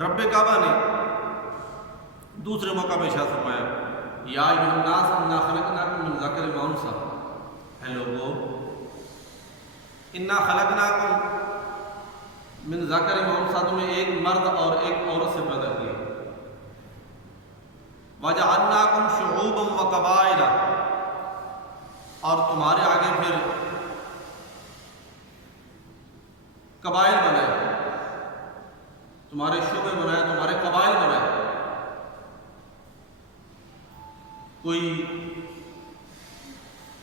رب کعبہ نے دوسرے موقع پہ ارشاد فرمایا یا ایھا الناس انا خلقناکم من ذکر و انثی، اے لوگو انا خلقناکم من ذکر و انثی، تمہیں ایک مرد اور ایک عورت سے پیدا کیا، وجعلناکم شعوبا و قبائل، اور تمہارے آگے پھر قبائل بنائے، تمہارے شعبے بنائے، تمہارے قبائل بنائے، کوئی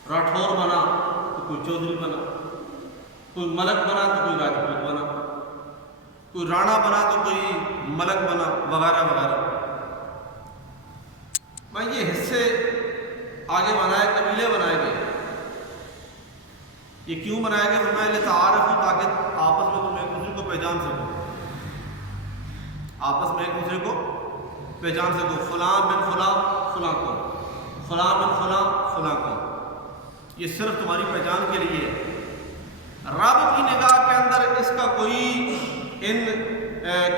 راٹھور بنا تو کوئی چودھری بنا، کوئی ملک بنا تو کوئی راجپوت بنا، کوئی رانا بنا تو کوئی ملک بنا، وغیرہ وغیرہ۔ میں یہ حصے آگے بنائے، قبیلے بنائے گئے۔ یہ کیوں بنائے گئے؟ فرمایا لتعارفوا، تاکہ آپس میں تم ایک دوسرے کو پہچان سکو، آپس میں ایک دوسرے کو پہچان سکو، فلاں بن فلاں فلاں کون، فلاں بن فلاں فلاں کون۔ یہ صرف تمہاری پہچان کے لیے ہے۔ رب کی نگاہ کے اندر اس کا کوئی، ان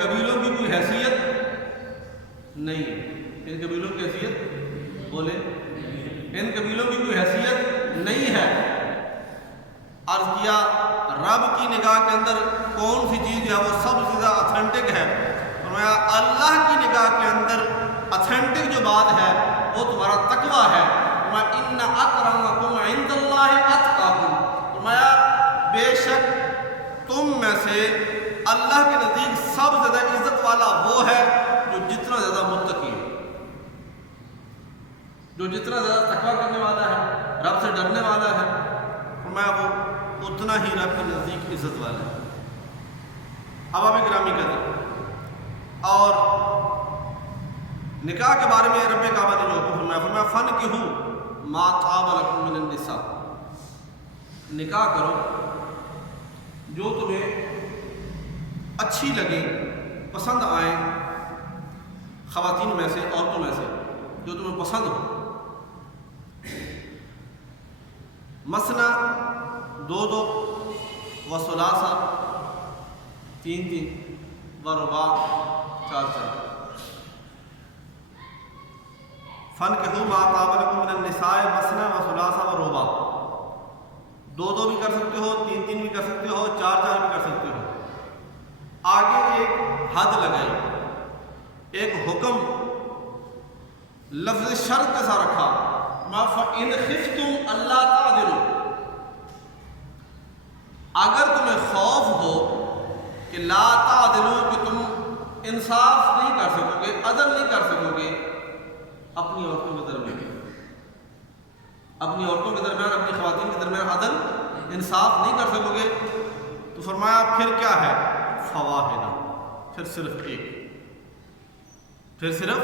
قبیلوں کی کوئی حیثیت نہیں ہے۔ ان قبیلوں کی حیثیت بولے، ان قبیلوں کی کوئی حیثیت نہیں ہے۔ عرض کیا رب کی نگاہ کے اندر کون سی چیز ہے وہ سب سے زیادہ اتھینٹک ہے؟ فرمایا اللہ کی نگاہ کے اندر اتھینٹک جو بات ہے وہ تمہارا تقویٰ ہے۔ فرمایا ان اکرمکم عند اللہ اتقاکم، فرمایا بے شک تم میں سے اللہ کے نزدیک سب سے زیادہ عزت والا وہ ہے جو جتنا زیادہ متقی ہے، جو جتنا زیادہ تقویٰ کرنے والا ہے، رب سے ڈرنے والا ہے، فرمایا وہ اتنا ہی رب کے نزدیک عزت والا ہے۔ اب آپ گرامی کہتے ہیں، اور نکاح کے بارے میں رب کعبہ نے جو حکم فرمایا، فرمایا فَانْكِحُوا مَا طَابَ لَكُم مِّنَ النِّسَاءِ، نکاح کرو جو تمہیں اچھی لگے، پسند آئیں، خواتین میں سے، عورتوں میں سے جو تمہیں پسند ہو۔ مثنی، دو دو، وثلاثہ، تین تین، ورباع، چار چار۔ فَانْكِحُوا مَا طَابَ لَكُم مِّنَ النِّسَاءِ مَثْنَىٰ وَثُلَاثَ وَرُبَاعَ، دو دو بھی کر سکتے ہو، تین تین بھی کر سکتے ہو، چار چار بھی کر سکتے ہو۔ آگے ایک حد لگائی، ایک حکم لفظ شرط کے ساتھ رکھا، فَإِنْ خِفْتُمْ أَلَّا تَعْدِلُوا، اگر تمہیں خوف ہو کہ لا تعدلوا، کہ تم انصاف نہیں کر سکو گے، عدل نہیں کر سکو گے اپنی عورتوں کے درمیان، اپنی عورتوں کے درمیان، اپنی خواتین کے درمیان عدل انصاف نہیں کر سکو گے، تو فرمایا پھر کیا ہے؟ فواحدہ، پھر صرف ایک، پھر صرف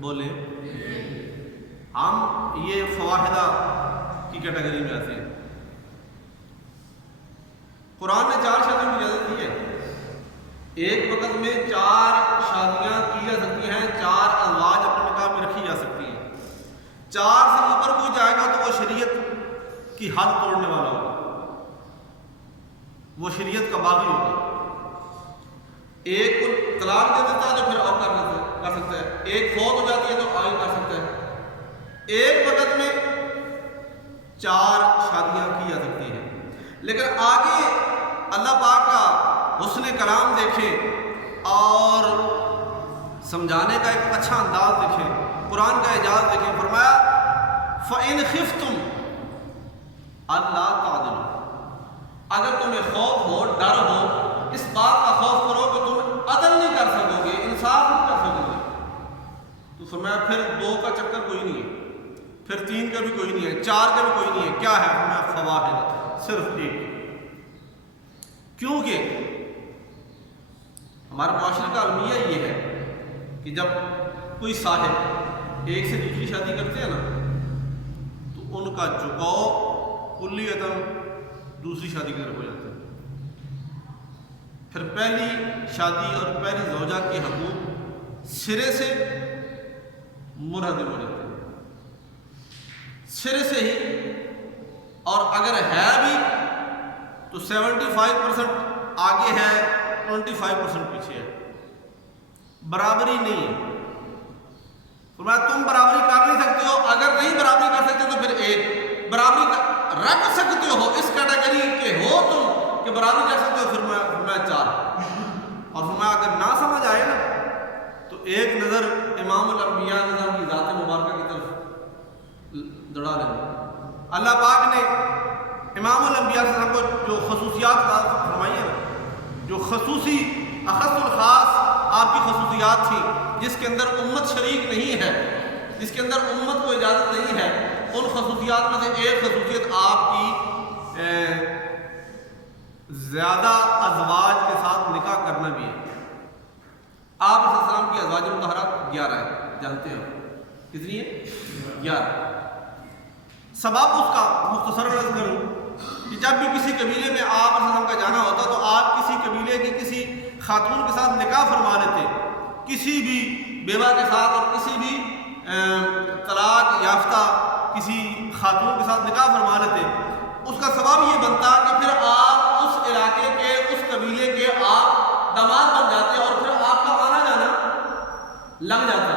بولے۔ ہم یہ فواحدہ کی کیٹیگری میں آتے ہیں۔ قرآن نے 4 شادیوں کی اجازت دی ہے، ایک وقت میں 4 شادیاں کی جا سکتی ہیں، 4 ازواج اپنے نکاح میں رکھی جا سکتی ہیں۔ 4 سے اوپر کوئی جائے گا تو وہ شریعت کی حد توڑنے والا ہوگا، وہ شریعت کا باغی ہوگا۔ ایک کو طلاق دے دیتا ہے تو پھر اور کر سکتا ہے، ایک فوت ہو جاتی ہے تو آگے کر سکتا ہے۔ ایک وقت میں 4 شادیاں کی جا سکتی ہیں، لیکن آگے اللہ پاک کا حسن کلام دیکھیں اور سمجھانے کا ایک اچھا انداز دیکھیں، قرآن کا اعجاز دیکھیں۔ فرمایا فَإِنْ خِفْتُمْ أَلَّا تَعْدِلُوا، اگر تمہیں خوف ہو، ڈر ہو، اس بات کا خوف کرو کہ تم عدل نہیں کر سکو گے، انصاف نہیں کر سکو گے، تو فرمایا پھر 2 کا چکر کوئی نہیں ہے، پھر 3 کا بھی کوئی نہیں ہے، 4 کا بھی کوئی نہیں ہے۔ کیا ہے؟ فرمایا فواحد، صرف ایک۔ کیونکہ ہمارے معاشرے کا المیہ یہ ہے کہ جب کوئی صاحب ایک سے دوسری شادی کرتے ہیں نا تو ان کا جھکاؤ کلیتاً دوسری شادی کی طرف ہو جاتا ہے، پھر پہلی شادی اور پہلی زوجہ کے حقوق سرے سے منہدم ہو جاتے ہیں، سرے سے ہی۔ اور اگر ہے بھی تو 75% آگے ہے، 25% پیچھے ہے۔ برابری نہیں ہے. فرمایا تم برابری کر نہیں سکتے ہو. اگر نہیں برابری کر سکتے تو پھر ایک برابری رکھ سکتے ہو اس کیٹیگری کے ہو تم کہ برابری کر سکتے ہو. پھر میں 4. اور فرمایا اگر نہ سمجھ آئے نا تو ایک نظر امام الانبیاء نظام کی ذات مبارکہ کی طرف دوڑا لینا. اللہ پاک نے امام الانبیاء صلی اللہ علیہ وسلم کو جو خصوصیات فرمائی ہیں نا, جو خصوصی اخص الخاص آپ کی خصوصیات تھی, جس کے اندر امت شریک نہیں ہے, جس کے اندر امت کو اجازت نہیں ہے, ان خصوصیات میں سے ایک خصوصیت آپ کی زیادہ ازواج کے ساتھ نکاح کرنا بھی ہے. آپ علیہ السلام کی ازواج مطہرات 11 ہیں, جانتے ہیں کتنی ہے؟ 11. سبب اس کا مختصر عرض کروں کہ جب بھی کسی قبیلے میں آپ علیہ السلام کا جانا ہوتا تو آپ کسی قبیلے کی کسی خاتون کے ساتھ نکاح فرما لیتے, کسی بھی بیوہ کے ساتھ اور کسی بھی طلاق یافتہ کسی خاتون کے ساتھ نکاح فرما لیتے. اس کا سبب یہ بنتا کہ پھر آپ اس علاقے کے اس قبیلے کے آپ داماد بن جاتے اور پھر آپ کا آنا جانا لگ جاتا.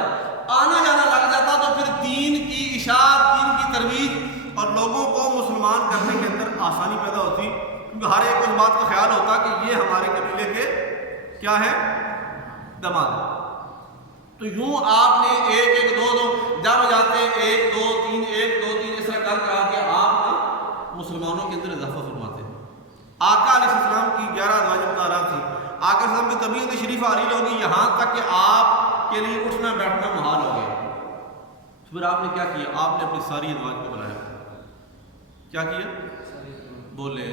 آنا جانا لگ جاتا تو پھر دین کی اشاعت, دین کی ترویج اور لوگوں کو مسلمان کرنے کے اندر آسانی پیدا ہوتی, کیونکہ ہر ایک اس بات کا خیال ہوتا کہ یہ ہمارے قبیلے کے کیا ہے, داماد. تو یوں آپ نے 1 1 2 2 جب جاتے 1 2 3 1 2 3 اس طرح کر کے آپ نے مسلمانوں کے اندر اضافہ فرماتے ہیں. آقا علیہ السلام کی 11 ازواج مطہرات تھی. آقا علیہ السلام کی طبیعت شریف عالی ہوگی یہاں تک کہ آپ کے لیے اٹھنا بیٹھنا محال ہو گیا. پھر آپ نے کیا کیا؟ آپ نے اپنی ساری ازواج کو بلایا. کیا کیا؟ بولے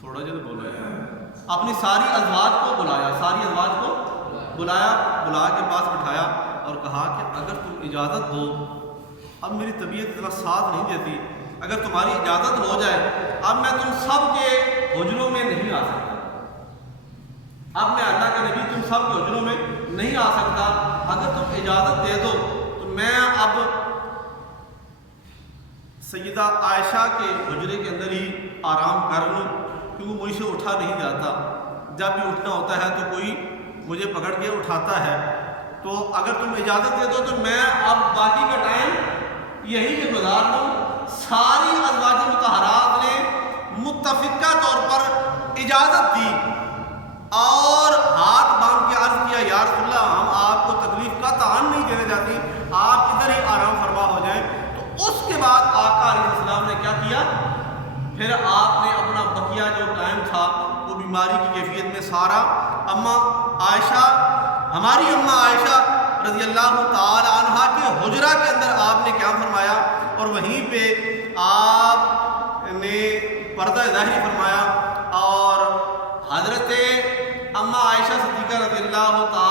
تھوڑا جلد بولا ہے. اپنی ساری ازواج کو بلایا, ساری ازواج کو بلایا, بلا کے پاس بٹھایا اور کہا کہ اگر تم اجازت دو, اب میری طبیعت اتنا ساتھ نہیں دیتی, اگر تمہاری اجازت ہو جائے اب میں تم سب کے حجروں میں نہیں آ سکتا, اب میں اللہ کا نبی تم سب کے حجروں میں نہیں آ سکتا, اگر تم اجازت دے دو تو میں اب سیدہ عائشہ کے حجرے کے اندر ہی آرام کر لوں, کیونکہ مجھ سے اٹھا نہیں جاتا. جب بھی اٹھنا ہوتا ہے تو کوئی مجھے پکڑ کے اٹھاتا ہے, تو اگر تم اجازت دے دو تو میں اب باقی کا ٹائم یہی پہ گزار لوں. ساری ازواج مطہرات نے متفقہ طور پر اجازت دی اور ہاتھ باندھ کے عرض کیا, یا رسول اللہ ہم آپ کو تکلیف کا تعان نہیں دینے جاتی, آپ ادھر ہی آرام فرما ہو جائیں. تو اس کے بعد آقا علیہ السلام نے کیا کیا, پھر آپ نے اپنا بقیہ جو ٹائم تھا وہ بیماری کی کیفیت میں سارا اماں عائشہ, ہماری اماں عائشہ رضی اللہ تعالی عنہا کے حجرہ کے اندر آپ نے کیا فرمایا, اور وہیں پہ آپ نے پردہ ظاہری فرمایا. اور حضرت اماں عائشہ صدیقہ رضی اللہ تعالی